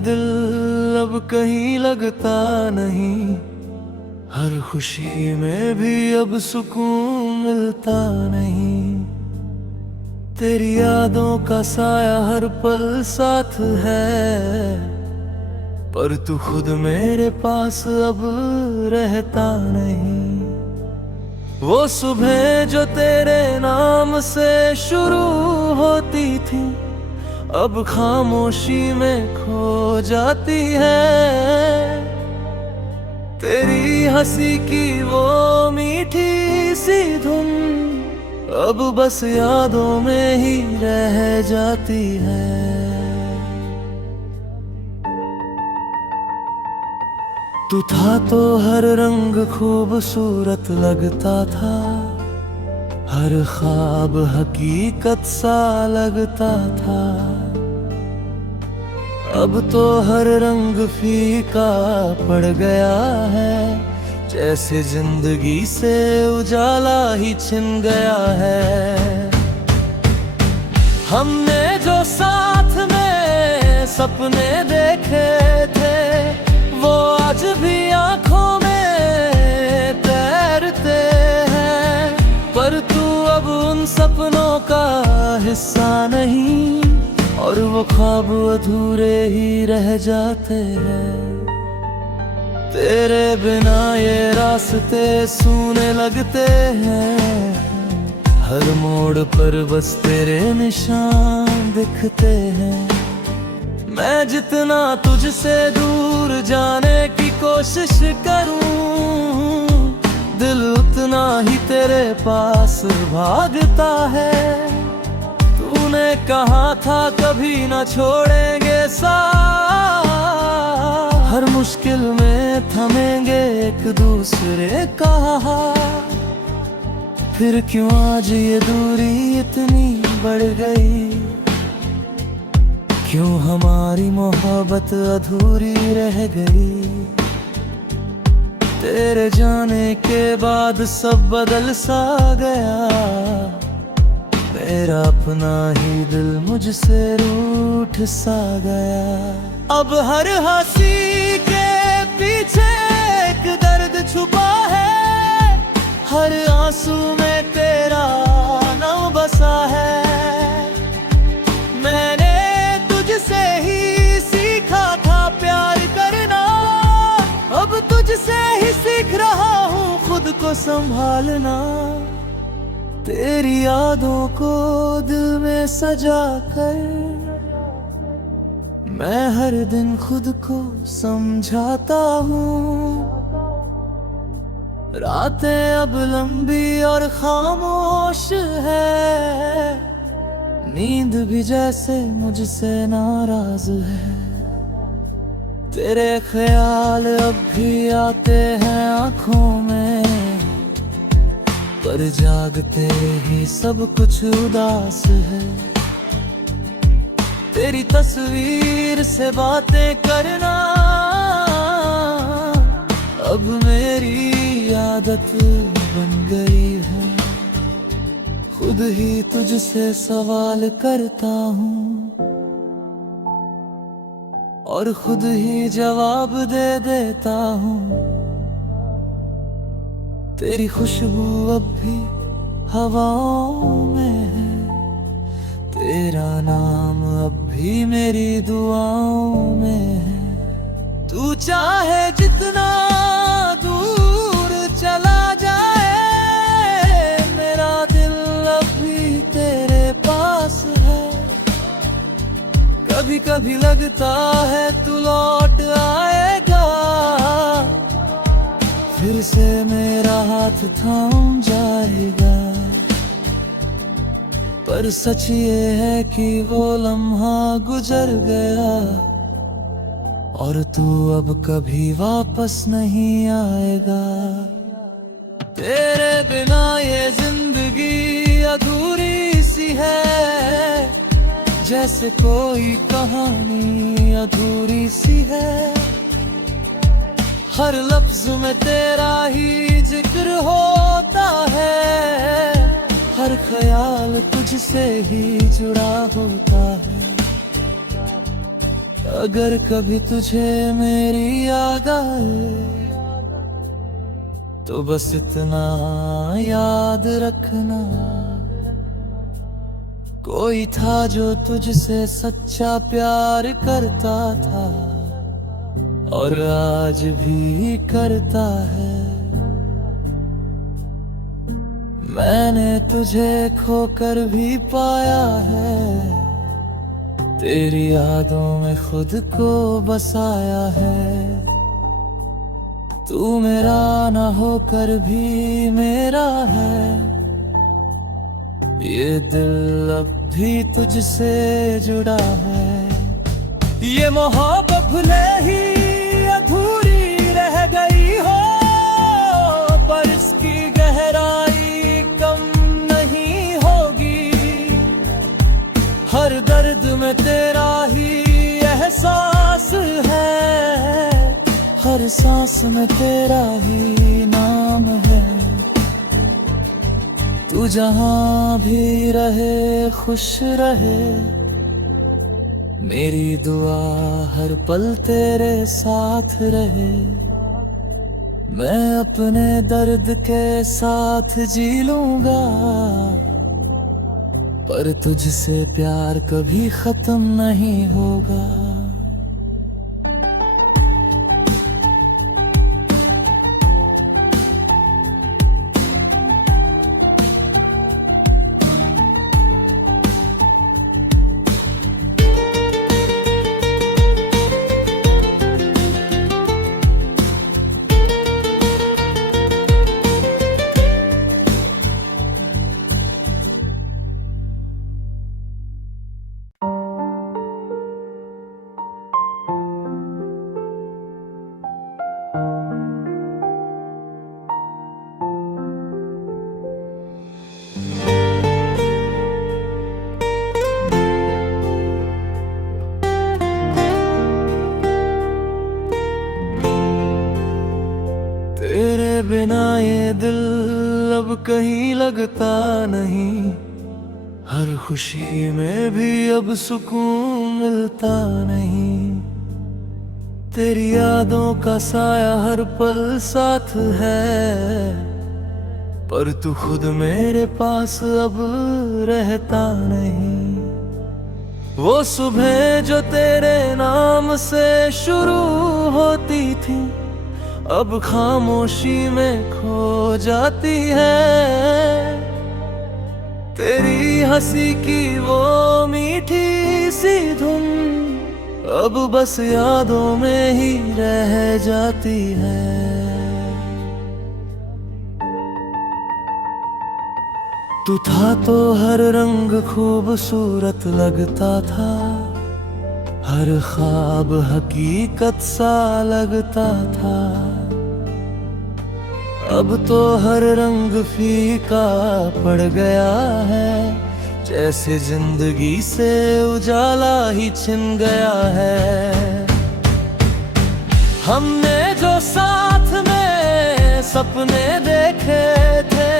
दिल अब कहीं लगता नहीं, हर खुशी में भी अब सुकून मिलता नहीं। तेरी यादों का साया हर पल साथ है, पर तू खुद मेरे पास अब रहता नहीं। वो सुबह जो तेरे नाम से शुरू होती थी, अब खामोशी में खो जाती है। तेरी हंसी की वो मीठी सी धुन अब बस यादों में ही रह जाती है। तू था तो हर रंग खूबसूरत लगता था, हर ख्वाब हकीकत सा लगता था। अब तो हर रंग फीका पड़ गया है, जैसे जिंदगी से उजाला ही छिन गया है। हमने जो साथ में सपने देखे थे, वो आज भी आंखों में तैरते हैं। पर तू अब उन सपनों का हिस्सा नहीं, और वो ख्वाब अधूरे ही रह जाते हैं। तेरे बिना ये रास्ते सूने लगते हैं, हर मोड़ पर बस तेरे निशान दिखते हैं। मैं जितना तुझसे दूर जाने की कोशिश करूं, दिल उतना ही तेरे पास भागता है। तूने कहा था कभी न छोड़ेंगे साथ, हर मुश्किल में थमेंगे एक दूसरे का। फिर क्यों आज ये दूरी इतनी बढ़ गई, क्यों हमारी मोहब्बत अधूरी रह गई। तेरे जाने के बाद सब बदल सा गया, मेरा अपना ही दिल मुझसे रूठ सा गया। अब हर हंसी के पीछे एक दर्द छुपा है, हर आंसू में तेरा नाम बसा है। मैंने तुझसे ही सीखा था प्यार करना, अब तुझसे ही सीख रहा हूँ खुद को संभालना। तेरी यादों को दिल में सजा कर मैं हर दिन खुद को समझाता हूँ। रातें अब लंबी और खामोश है, नींद भी जैसे मुझसे नाराज है। तेरे ख्याल अब भी आते हैं आँखों में, पर जागते ही सब कुछ उदास है। तेरी तस्वीर से बातें करना अब मेरी आदत बन गई है। खुद ही तुझसे सवाल करता हूँ और खुद ही जवाब दे देता हूँ। तेरी खुशबू अब भी हवाओं में है, तेरा नाम अब भी मेरी दुआओं में है। तू चाहे जितना दूर चला जाए, मेरा दिल अब भी तेरे पास है। कभी कभी लगता है तू लौट आएगा, फिर से मेरा हाथ थाम जाएगा। पर सच ये है कि वो लम्हा गुजर गया, और तू अब कभी वापस नहीं आएगा। तेरे बिना ये जिंदगी अधूरी सी है, जैसे कोई कहानी अधूरी सी है। हर लफ्ज में तेरा ही जिक्र होता है, हर ख्याल तुझसे ही जुड़ा होता है। अगर कभी तुझे मेरी याद आए तो बस इतना याद रखना, कोई था जो तुझसे सच्चा प्यार करता था और आज भी करता है। मैंने तुझे खोकर भी पाया है, तेरी यादों में खुद को बसाया है। तू मेरा ना होकर भी मेरा है, ये दिल अब भी तुझसे जुड़ा है। ये मोहब्बत भले ही अधूरी रह गई हो, पर इसकी गहराई कम नहीं होगी। हर दर्द में तेरा ही एहसास है, हर सांस में तेरा ही नाम है। तू जहां भी रहे खुश रहे, मेरी दुआ हर पल तेरे साथ रहे। मैं अपने दर्द के साथ जी लूंगा, पर तुझसे प्यार कभी खत्म नहीं होगा। तेरे बिना ये दिल अब कहीं लगता नहीं, हर खुशी में भी अब सुकून मिलता नहीं। तेरी यादों का साया हर पल साथ है, पर तू खुद मेरे पास अब रहता नहीं। वो सुबह जो तेरे नाम से शुरू होती थी, अब खामोशी में खो जाती है। तेरी हंसी की वो मीठी सी धुन अब बस यादों में ही रह जाती है। तू था तो हर रंग खूबसूरत लगता था, हर ख्वाब हकीकत सा लगता था। अब तो हर रंग फीका पड़ गया है, जैसे जिंदगी से उजाला ही छिन गया है। हमने जो साथ में सपने देखे थे,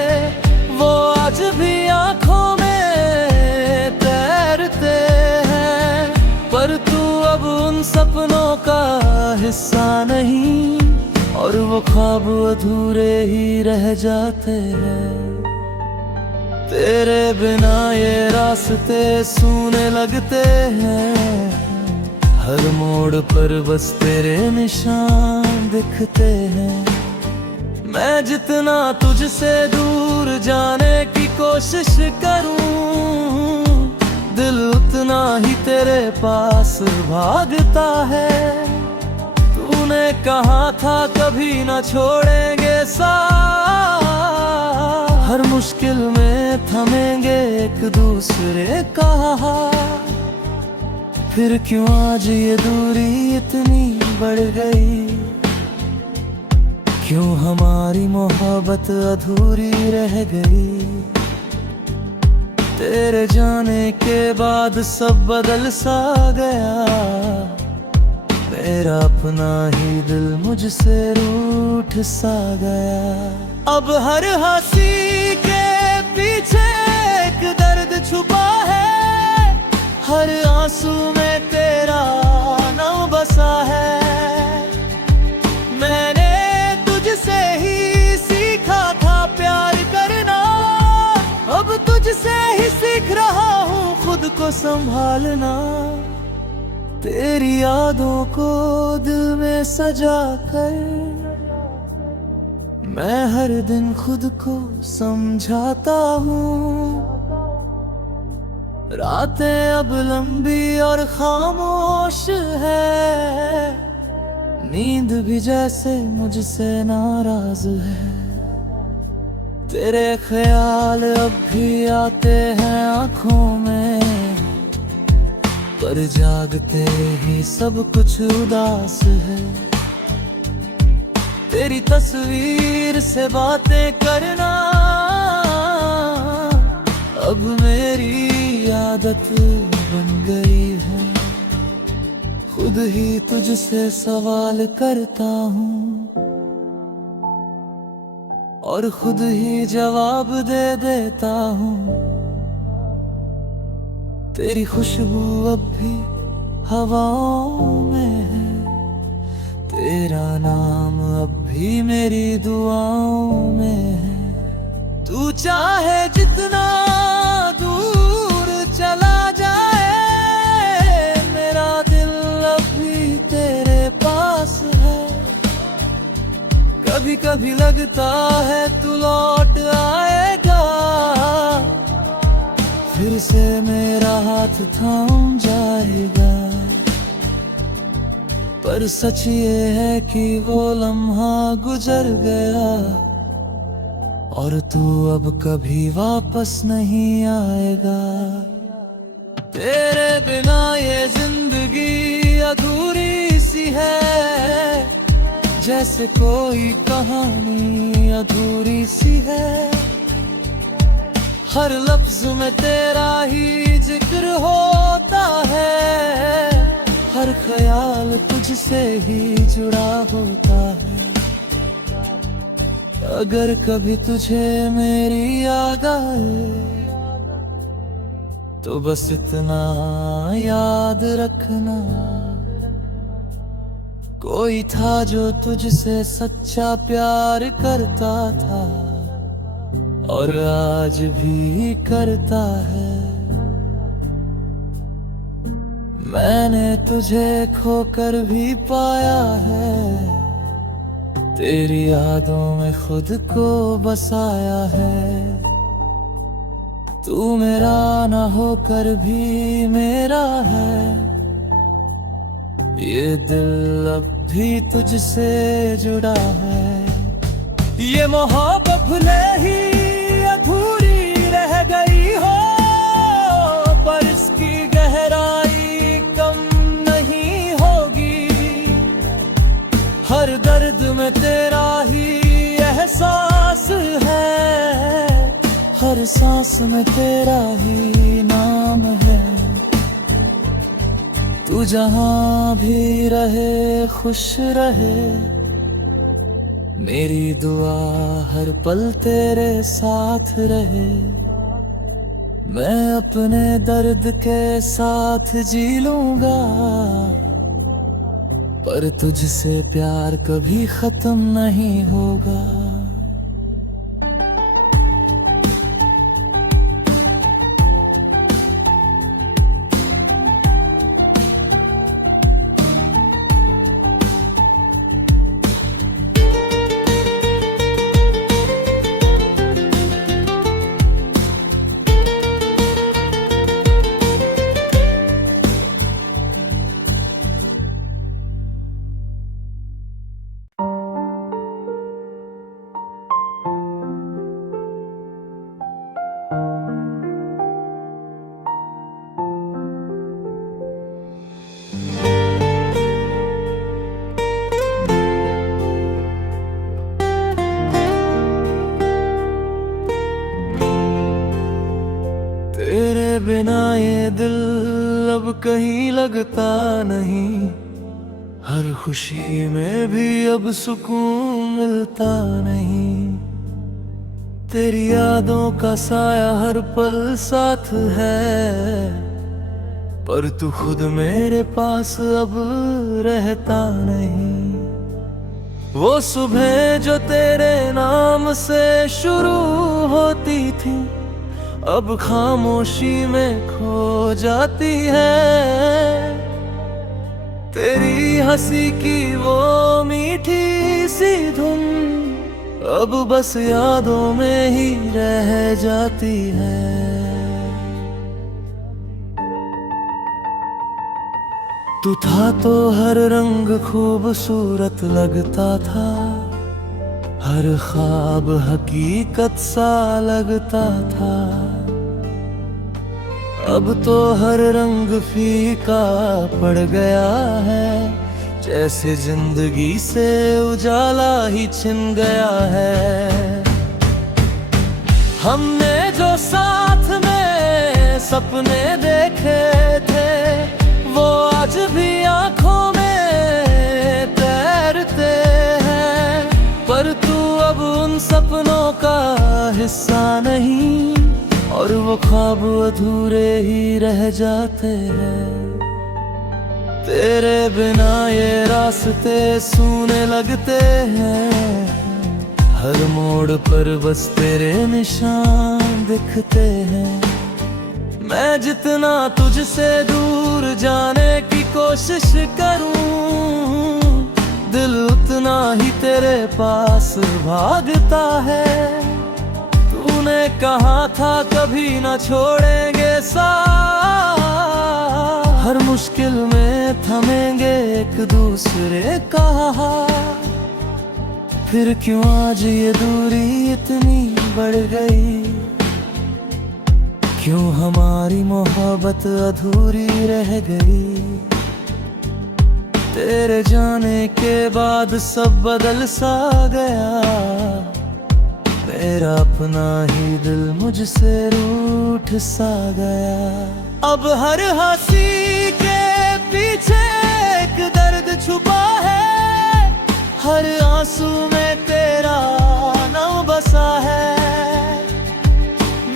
वो आज भी आंखों में तैरते हैं। पर तू अब उन सपनों का हिस्सा नहीं, और वो ख्वाब अधूरे ही रह जाते हैं। तेरे बिना ये रास्ते सूने लगते हैं, हर मोड़ पर बस तेरे निशान दिखते हैं। मैं जितना तुझसे दूर जाने की कोशिश करूं, दिल उतना ही तेरे पास भागता है। तूने कहा था कभी न छोड़ेंगे साथ, हर मुश्किल में थमेंगे एक दूसरे का। फिर क्यों आज ये दूरी इतनी बढ़ गई, क्यों हमारी मोहब्बत अधूरी रह गई। तेरे जाने के बाद सब बदल सा गया, मेरा अपना ही दिल मुझसे रूठ सा गया। अब हर हंसी के पीछे एक दर्द छुपा है, हर आंसू में तेरा को संभालना, तेरी यादों को दिल में सजा कर मैं हर दिन खुद को समझाता हूँ। रातें अब लंबी और खामोश है, नींद भी जैसे मुझसे नाराज है। तेरे ख्याल अब भी आते हैं आँखों में, पर जागते ही सब कुछ उदास है। तेरी तस्वीर से बातें करना अब मेरी आदत बन गई है। खुद ही तुझसे सवाल करता हूँ और खुद ही जवाब दे देता हूँ। तेरी खुशबू अब भी हवाओं में है, तेरा नाम अब भी मेरी दुआओं में है। तू चाहे जितना दूर चला जाए, मेरा दिल अब भी तेरे पास है। कभी कभी लगता है तू लौट आएगा, फिर से मेरा हाथ थाम जाएगा। पर सच ये है कि वो लम्हा गुजर गया और तू अब कभी वापस नहीं आएगा। तेरे बिना ये जिंदगी अधूरी सी है, जैसे कोई कहानी अधूरी सी है। हर लफ्ज में तेरा ही जिक्र होता है, हर ख्याल तुझसे ही जुड़ा होता है। अगर कभी तुझे मेरी याद आए, तो बस इतना याद रखना, कोई था जो तुझसे सच्चा प्यार करता था और आज भी करता है। मैंने तुझे खोकर भी पाया है, तेरी यादों में खुद को बसाया है। तू मेरा ना होकर भी मेरा है, ये दिल अब भी तुझसे जुड़ा है। ये मोहब्बत भले ही अधूरी रह गई हो, पर इसकी गहराई कम नहीं होगी। हर दर्द में तेरा ही एहसास है, हर सांस में तेरा ही नाम है। तू जहां भी रहे खुश रहे, मेरी दुआ हर पल तेरे साथ रहे। मैं अपने दर्द के साथ जी लूंगा, पर तुझसे प्यार कभी खत्म नहीं होगा। तेरे बिना ये दिल अब कहीं लगता नहीं, हर खुशी में भी अब सुकून मिलता नहीं। तेरी यादों का साया हर पल साथ है, पर तू खुद मेरे पास अब रहता नहीं। वो सुबह जो तेरे नाम से शुरू होती थी, अब खामोशी में खो जाती है। तेरी हंसी की वो मीठी सी धुन अब बस यादों में ही रह जाती है। तू था तो हर रंग खूबसूरत लगता था, हर ख्वाब हकीकत सा लगता था। अब तो हर रंग फीका पड़ गया है, जैसे जिंदगी से उजाला ही छिन गया है। हमने जो साथ में सपने देखे थे, वो आज भी आंखों में तैरते हैं। पर तू अब उन सपनों का हिस्सा नहीं, और वो ख्वाब अधूरे ही रह जाते हैं। तेरे बिना ये रास्ते सूने लगते हैं, हर मोड़ पर बस तेरे निशान दिखते हैं। मैं जितना तुझसे दूर जाने की कोशिश करूं, दिल उतना ही तेरे पास भागता है। तूने कहा था कभी न छोड़ेंगे साथ, हर मुश्किल में थमेंगे एक दूसरे का। फिर क्यों आज ये दूरी इतनी बढ़ गई, क्यों हमारी मोहब्बत अधूरी रह गई। तेरे जाने के बाद सब बदल सा गया, मेरा अपना ही दिल मुझसे रूठ सा गया। अब हर हंसी के पीछे एक दर्द छुपा है, हर आंसू में तेरा नाम बसा है।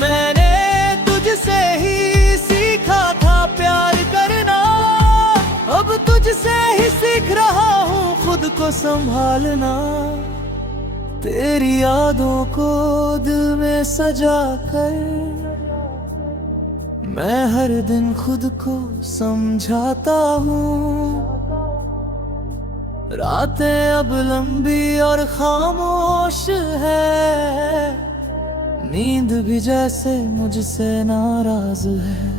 मैंने तुझसे ही सीखा था प्यार करना, अब तुझसे ही सीख रहा हूँ खुद को संभालना। तेरी यादों को दिल में सजा कर मैं हर दिन खुद को समझाता हूँ। रातें अब लंबी और खामोश है, नींद भी जैसे मुझसे नाराज है।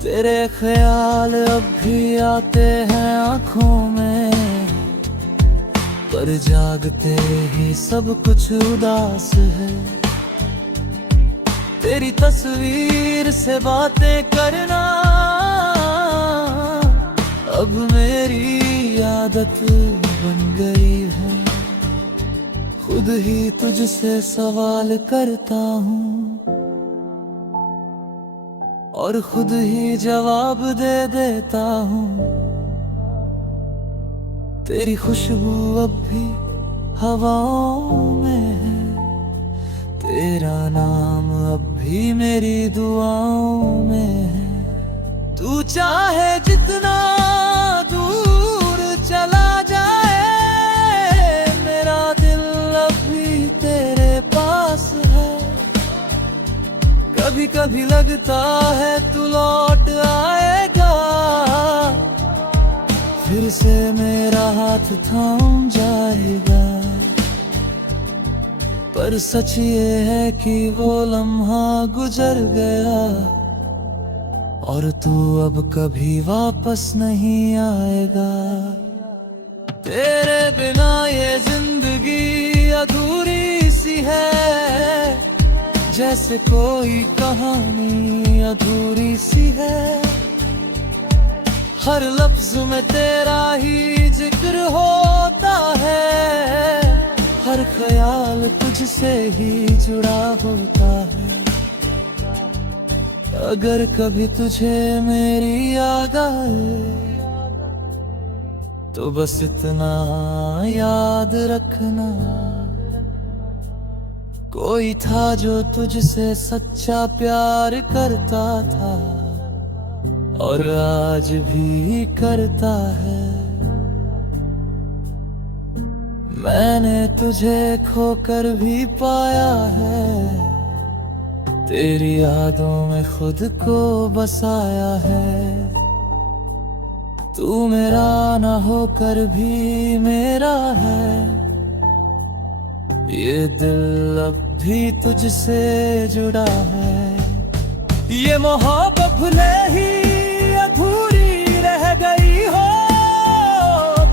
तेरे ख्याल अब भी आते हैं आँखों में, पर जागते ही सब कुछ उदास है। तेरी तस्वीर से बातें करना अब मेरी आदत बन गई है। खुद ही तुझसे सवाल करता हूँ और खुद ही जवाब दे देता हूँ। तेरी खुशबू अब भी हवाओं में है, तेरा नाम अब भी मेरी दुआओं में है। तू चाहे जितना दूर चला जाए, मेरा दिल अब भी तेरे पास है। कभी कभी लगता है तू लौट आएगा, फिर से मेरा हाथ थाम जाएगा। पर सच ये है कि वो लम्हा गुजर गया, और तू अब कभी वापस नहीं आएगा। तेरे बिना ये जिंदगी अधूरी सी है, जैसे कोई कहानी अधूरी सी है। हर लफ्ज में तेरा ही जिक्र होता है, हर ख्याल तुझसे ही जुड़ा होता है। अगर कभी तुझे मेरी याद आए, तो बस इतना याद रखना, कोई था जो तुझसे सच्चा प्यार करता था, और आज भी करता है। मैंने तुझे खोकर भी पाया है, तेरी यादों में खुद को बसाया है। तू मेरा ना होकर भी मेरा है। ये दिल अब भी तुझसे जुड़ा है। ये मोहब्बत भले ही अधूरी रह गई हो,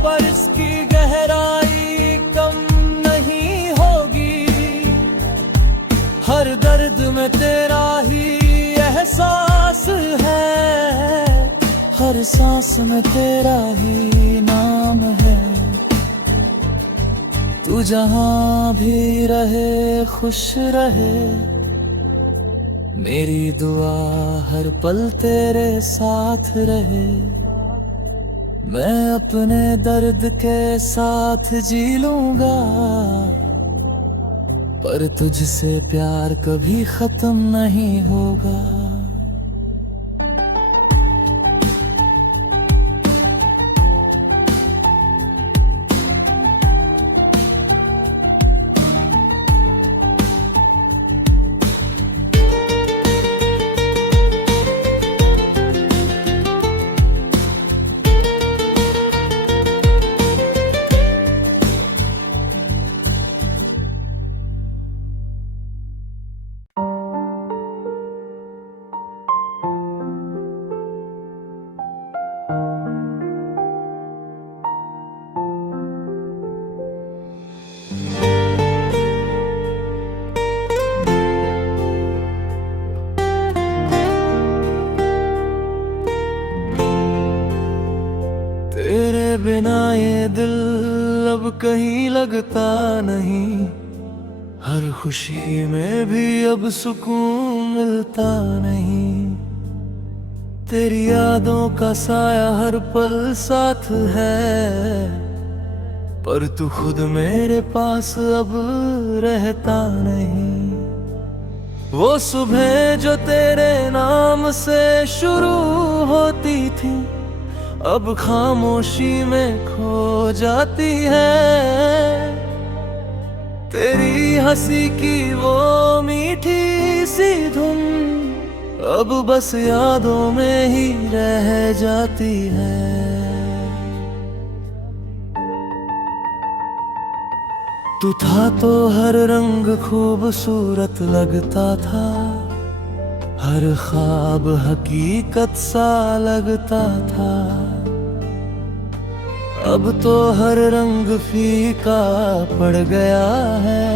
पर इसकी गहराई कम नहीं होगी। हर दर्द में तेरा ही एहसास है, हर सांस में तेरा ही नाम है। तू जहां भी रहे खुश रहे, मेरी दुआ हर पल तेरे साथ रहे। मैं अपने दर्द के साथ जी लूंगा, पर तुझसे प्यार कभी खत्म नहीं होगा। तेरे बिना ये दिल अब कहीं लगता नहीं। हर खुशी में भी अब सुकून मिलता नहीं। तेरी यादों का साया हर पल साथ है, पर तू खुद मेरे पास अब रहता नहीं। वो सुबह जो तेरे नाम से शुरू होती थी, अब खामोशी में खो जाती है। तेरी हंसी की वो मीठी सी धुन अब बस यादों में ही रह जाती है। तू था तो हर रंग खूबसूरत लगता था, हर ख्वाब हकीकत सा लगता था। अब तो हर रंग फीका पड़ गया है,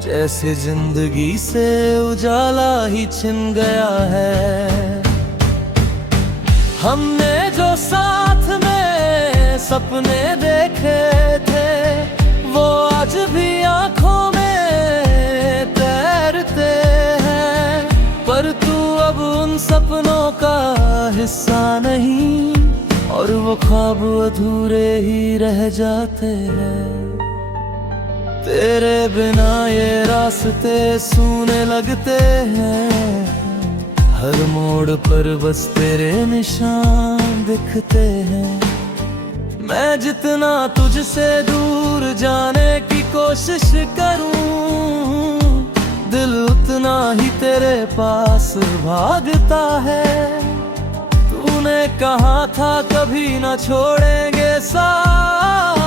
जैसे जिंदगी से उजाला ही छिन गया है। हमने जो साथ में सपने देखे थे, वो आज भी आंखों में तैरते हैं। पर तू अब उन सपनों का हिस्सा नहीं, और वो ख्वाब अधूरे ही रह जाते हैं। तेरे बिना ये रास्ते सूने लगते हैं, हर मोड़ पर बस तेरे निशान दिखते हैं। मैं जितना तुझसे दूर जाने की कोशिश करूं, दिल उतना ही तेरे पास भागता है। तूने कहा था कभी न छोड़ेंगे साथ,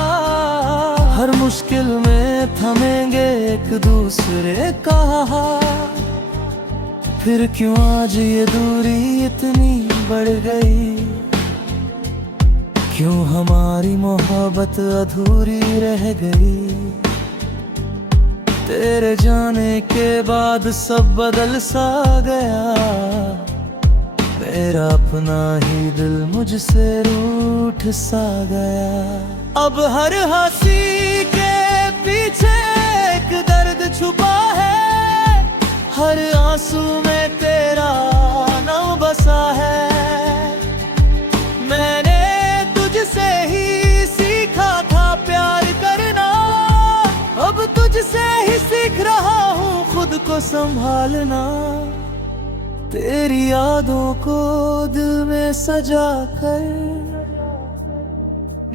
हर मुश्किल में थमेंगे एक दूसरे का। फिर क्यों आज ये दूरी इतनी बढ़ गई, क्यों हमारी मोहब्बत अधूरी रह गई। तेरे जाने के बाद सब बदल सा गया, मेरा अपना ही दिल मुझसे रूठ सा गया। अब हर हंसी के पीछे एक दर्द छुपा है, हर आंसू में तेरा नाम बसा है। मैंने तुझसे ही सीखा था प्यार करना, अब तुझसे ही सीख रहा हूँ खुद को संभालना। तेरी यादों को दिल में सजा कर,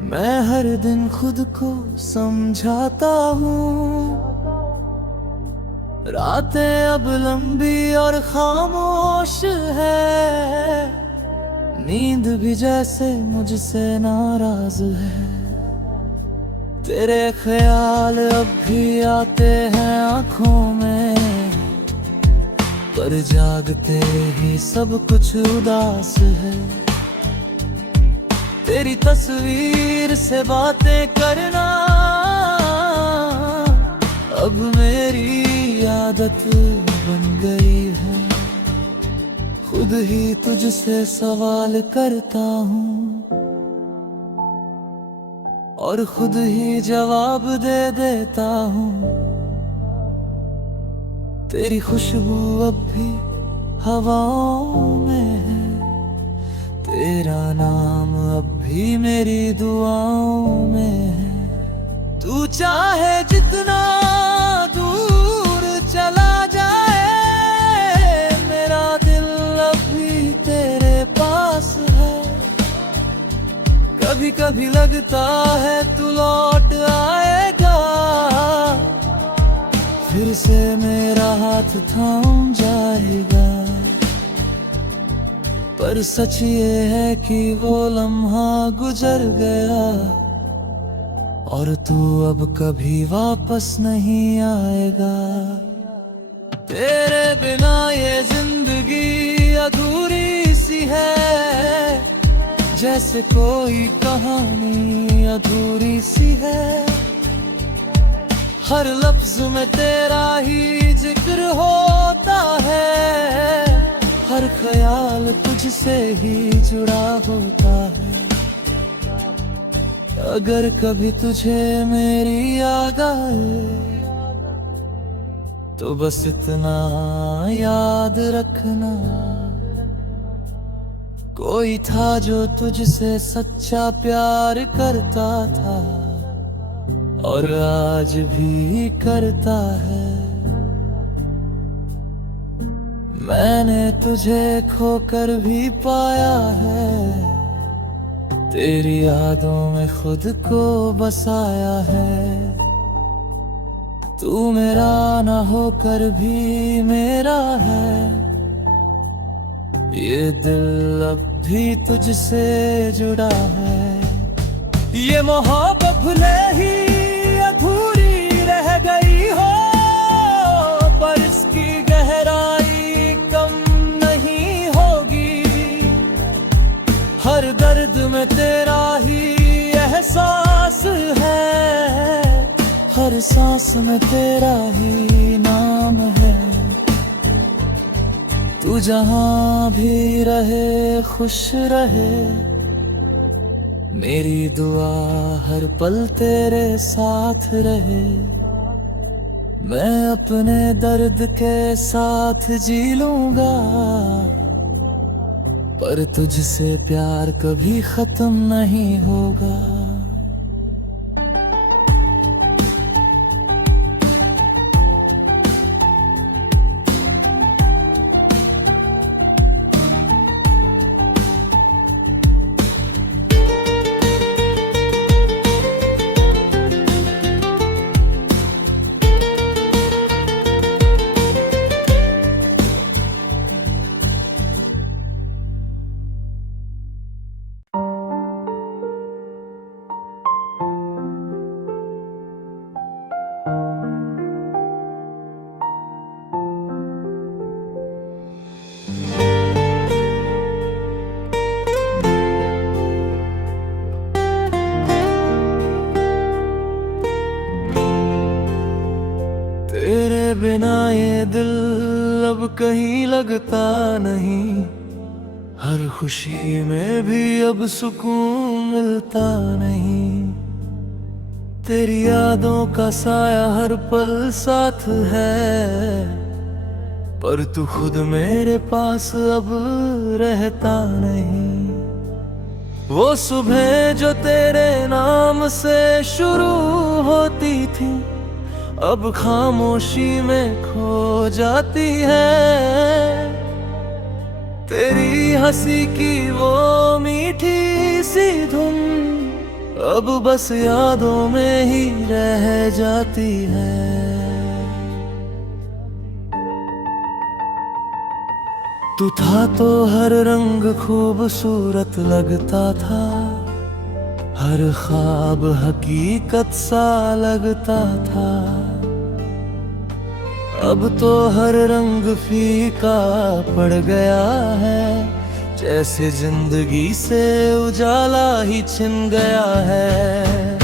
मैं हर दिन खुद को समझाता हूँ। रातें अब लंबी और खामोश है, नींद भी जैसे मुझसे नाराज है। तेरे ख्याल अब भी आते हैं आंखों में, पर जागते ही सब कुछ उदास है। तेरी तस्वीर से बातें करना अब मेरी आदत बन गई है। खुद ही तुझसे सवाल करता हूँ और खुद ही जवाब दे देता हूँ। तेरी खुशबू अब भी हवाओं में है, तेरा नाम अब भी मेरी दुआओं में है। तू चाहे जितना दूर चला जाए, मेरा दिल अब भी तेरे पास है। कभी कभी लगता है तू लौट आएगा, फिर से मेरा हाथ थाम जाएगा। पर सच ये है कि वो लम्हा गुजर गया और तू अब कभी वापस नहीं आएगा। तेरे बिना ये जिंदगी अधूरी सी है, जैसे कोई कहानी अधूरी सी है। हर लफ्ज में तेरा ही जिक्र होता है, हर ख्याल तुझसे ही जुड़ा होता है। अगर कभी तुझे मेरी याद आए, तो बस इतना याद रखना, कोई था जो तुझसे सच्चा प्यार करता था और आज भी करता है। मैंने तुझे खोकर भी पाया है, तेरी यादों में खुद को बसाया है। तू मेरा ना होकर भी मेरा है, ये दिल अब भी तुझसे जुड़ा है। ये मोहब्बत भले ही अधूरी रह गई हो, पर इसकी गहराई कम नहीं होगी। हर दर्द में तेरा ही एहसास है, हर सांस में तेरा ही नाम है। तू जहां भी रहे खुश रहे, मेरी दुआ हर पल तेरे साथ रहे। मैं अपने दर्द के साथ जी लूंगा, पर तुझसे प्यार कभी खत्म नहीं होगा। तेरे बिना ये दिल अब कहीं लगता नहीं, हर खुशी में भी अब सुकून मिलता नहीं। तेरी यादों का साया हर पल साथ है, पर तू खुद मेरे पास अब रहता नहीं। वो सुबह जो तेरे नाम से शुरू होती थी, अब खामोशी में खो जाती है। तेरी हंसी की वो मीठी सी धुन अब बस यादों में ही रह जाती है। तू था तो हर रंग खूबसूरत लगता था, हर ख्वाब हकीकत सा लगता था। अब तो हर रंग फीका पड़ गया है, जैसे जिंदगी से उजाला ही छिन गया है।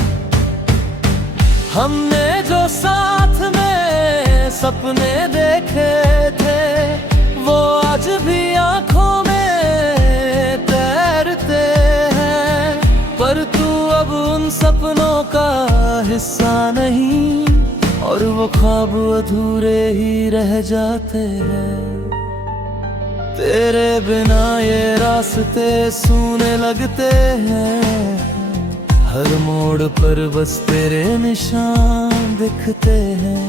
हमने जो साथ में सपने देखे थे, वो आज भी आंखों में तैरते हैं। पर तू अब उन सपनों का हिस्सा नहीं, और वो ख्वाब अधूरे ही रह जाते हैं। तेरे बिना ये रास्ते सूने लगते हैं, हर मोड़ पर बस तेरे निशान दिखते हैं।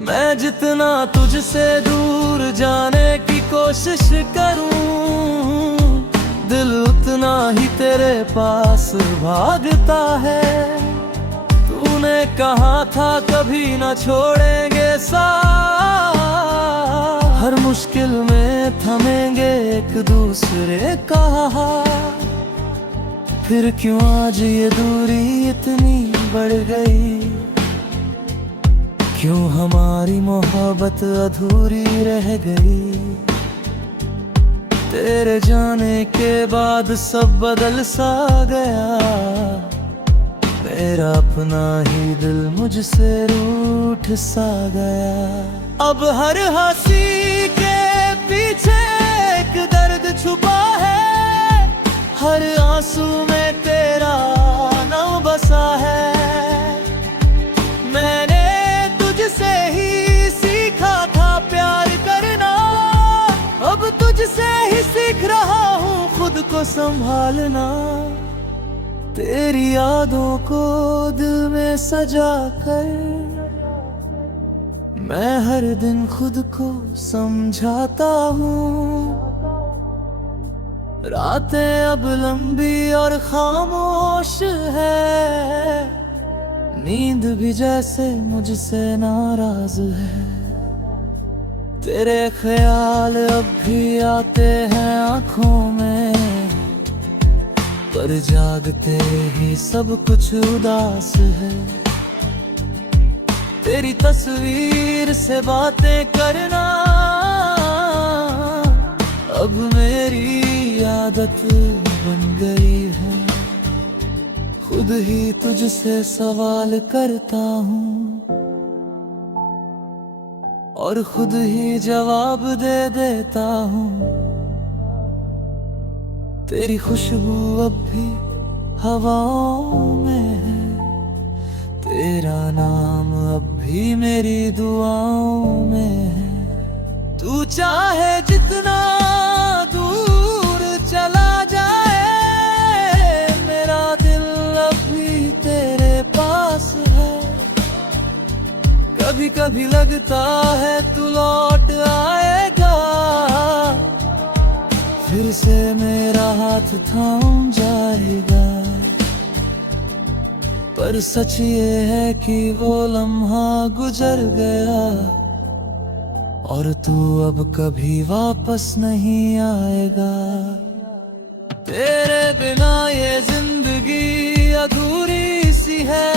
मैं जितना तुझसे दूर जाने की कोशिश करूं, दिल उतना ही तेरे पास भागता है। तूने कहा था कभी न छोड़ेंगे साथ, हर मुश्किल में थमेंगे एक दूसरे का। फिर क्यों आज ये दूरी इतनी बढ़ गई, क्यों हमारी मोहब्बत अधूरी रह गई। तेरे जाने के बाद सब बदल सा गया, मेरा अपना ही दिल मुझसे रूठ सा गया। अब हर हंसी के पीछे एक दर्द छुपा है, हर आंसू में तेरा नाम बसा है। मैंने तुझसे ही सीखा था प्यार करना, अब तुझसे ही सीख रहा हूँ खुद को संभालना। तेरी यादों को दिल में सजा कर मैं हर दिन खुद को समझाता हूँ। रातें अब लंबी और खामोश है, नींद भी जैसे मुझसे नाराज है। तेरे ख्याल अब भी आते हैं आंखों में, पर जागते ही सब कुछ उदास है। तेरी तस्वीर से बातें करना अब मेरी आदत बन गई है। खुद ही तुझसे सवाल करता हूँ और खुद ही जवाब दे देता हूँ। तेरी खुशबू अब भी हवाओं में है, तेरा नाम अब भी मेरी दुआओं में है। तू चाहे जितना दूर चला जाए, मेरा दिल अब भी तेरे पास है। कभी कभी लगता है तू लौट आएगा, फिर से मेरा हाथ थाम जाएगा। पर सच ये है कि वो लम्हा गुजर गया और तू अब कभी वापस नहीं आएगा। तेरे बिना ये जिंदगी अधूरी सी है,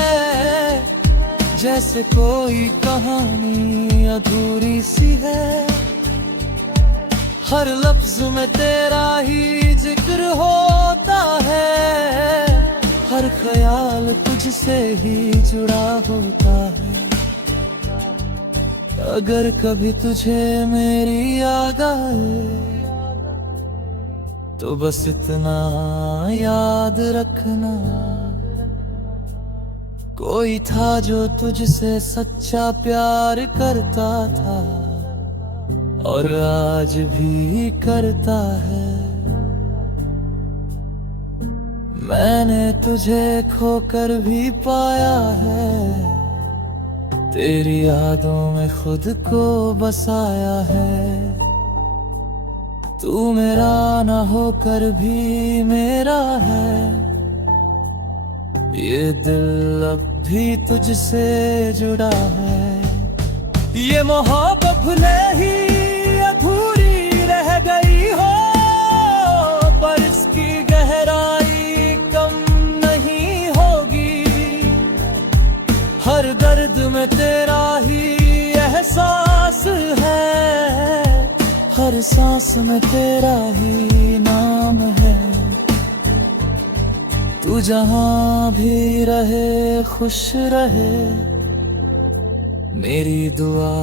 जैसे कोई कहानी अधूरी सी है। हर लफ्ज में तेरा ही जिक्र होता है, हर ख्याल तुझसे ही जुड़ा होता है। अगर कभी तुझे मेरी याद आए, तो बस इतना याद रखना, कोई था जो तुझसे सच्चा प्यार करता था और आज भी करता है। मैंने तुझे खोकर भी पाया है, तेरी यादों में खुद को बसाया है। तू मेरा ना होकर भी मेरा है, ये दिल अब भी तुझसे जुड़ा है। ये मोहब्बत भले ही अधूरी रह में तेरा ही एहसास है, हर सांस में तेरा ही नाम है। तू जहां भी रहे खुश रहे, मेरी दुआ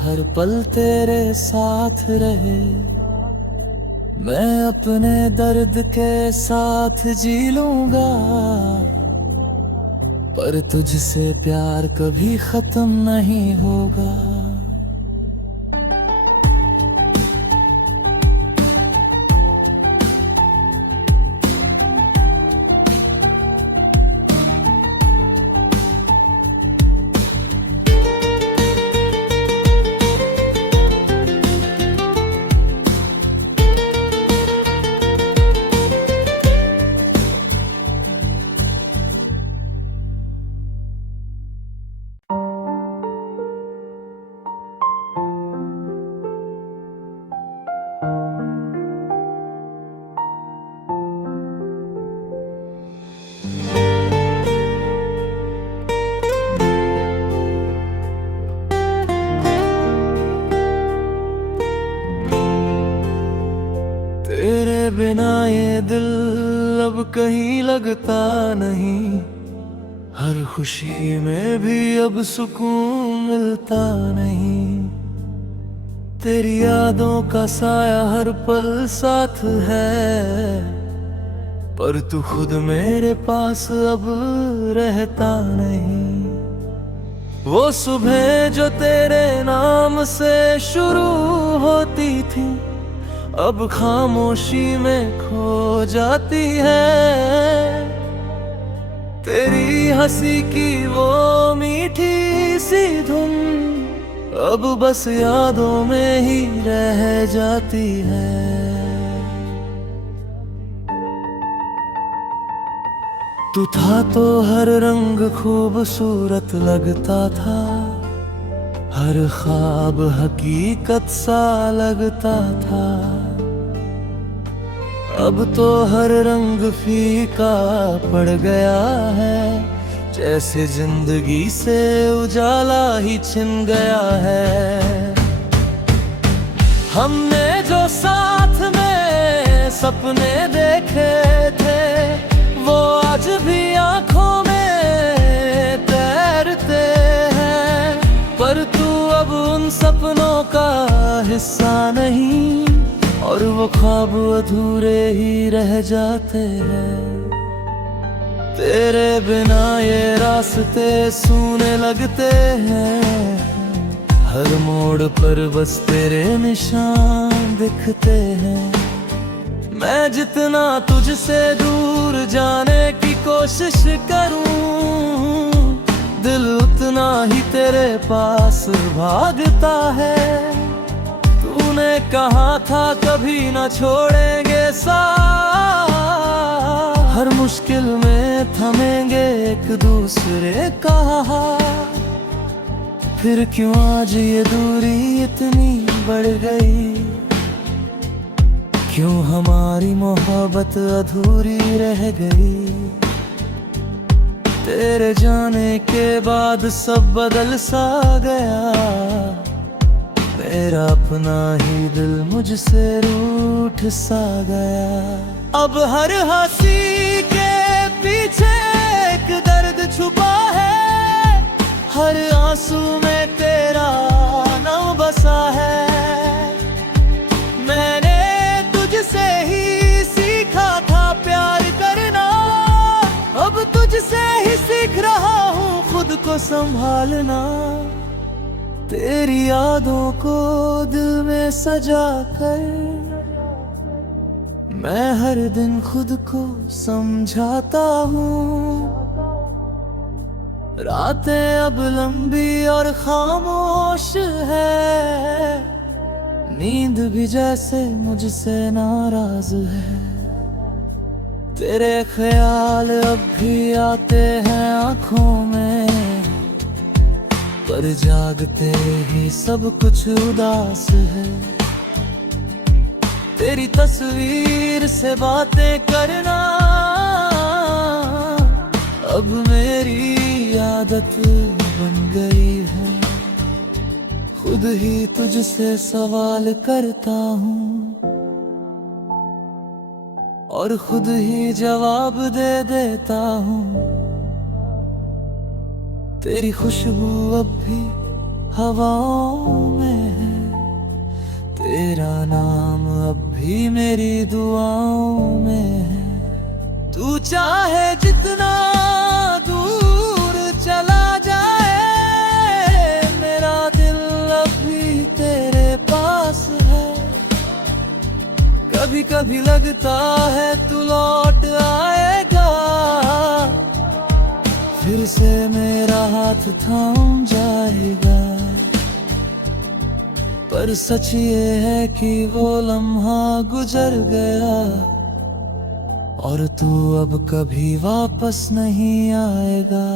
हर पल तेरे साथ रहे। मैं अपने दर्द के साथ जी लूंगा, पर तुझसे प्यार कभी खत्म नहीं होगा। तेरे बिना ये दिल अब कहीं लगता नहीं, हर खुशी में भी अब सुकून मिलता नहीं। तेरी यादों का साया हर पल साथ है, पर तू खुद मेरे पास अब रहता नहीं। वो सुबह जो तेरे नाम से शुरू होती थी, अब खामोशी में खो जाती है। तेरी हंसी की वो मीठी सी धुन अब बस यादों में ही रह जाती है। तू था तो हर रंग खूबसूरत लगता था, हर ख्वाब हकीकत सा लगता था। अब तो हर रंग फीका पड़ गया है, जैसे जिंदगी से उजाला ही छिन गया है। हमने जो साथ में सपने देखे थे, वो आज भी आंखों में तैरते हैं। पर तू अब उन सपनों का हिस्सा नहीं, और वो ख्वाब अधूरे ही रह जाते हैं। तेरे बिना ये रास्ते सूने लगते हैं, हर मोड़ पर बस तेरे निशान दिखते हैं। मैं जितना तुझसे दूर जाने की कोशिश करूं, दिल उतना ही तेरे पास भागता है। तूने कहा था कभी न छोड़ेंगे साथ, हर मुश्किल में थमेंगे एक दूसरे का हाथ। फिर क्यों आज ये दूरी इतनी बढ़ गई, क्यों हमारी मोहब्बत अधूरी रह गई। तेरे जाने के बाद सब बदल सा गया, मेरा अपना ही दिल मुझसे रूठ सा गया। अब हर हंसी के पीछे एक दर्द छुपा है, हर आंसू में तेरा नाम बसा है। मैंने तुझसे ही सीखा था प्यार करना, अब तुझसे ही सीख रहा हूँ खुद को संभालना। तेरी यादों को दिल में सजा कर, मैं हर दिन खुद को समझाता हूँ। रातें अब लंबी और खामोश है, नींद भी जैसे मुझसे नाराज है। तेरे ख्याल अब भी आते हैं आँखों में, पर जागते ही सब कुछ उदास है। तेरी तस्वीर से बातें करना अब मेरी आदत बन गई है, खुद ही तुझसे सवाल करता हूँ और खुद ही जवाब दे देता हूँ। तेरी खुशबू अब भी हवाओं में है, तेरा नाम अब भी मेरी दुआओं में है। तू चाहे जितना दूर चला जाए, मेरा दिल अभी तेरे पास है। कभी कभी लगता है तू लौट आएगा, फिर से मेरा हाथ थाम जाएगा। पर सच ये है कि वो लम्हा गुजर गया और तू अब कभी वापस नहीं आएगा।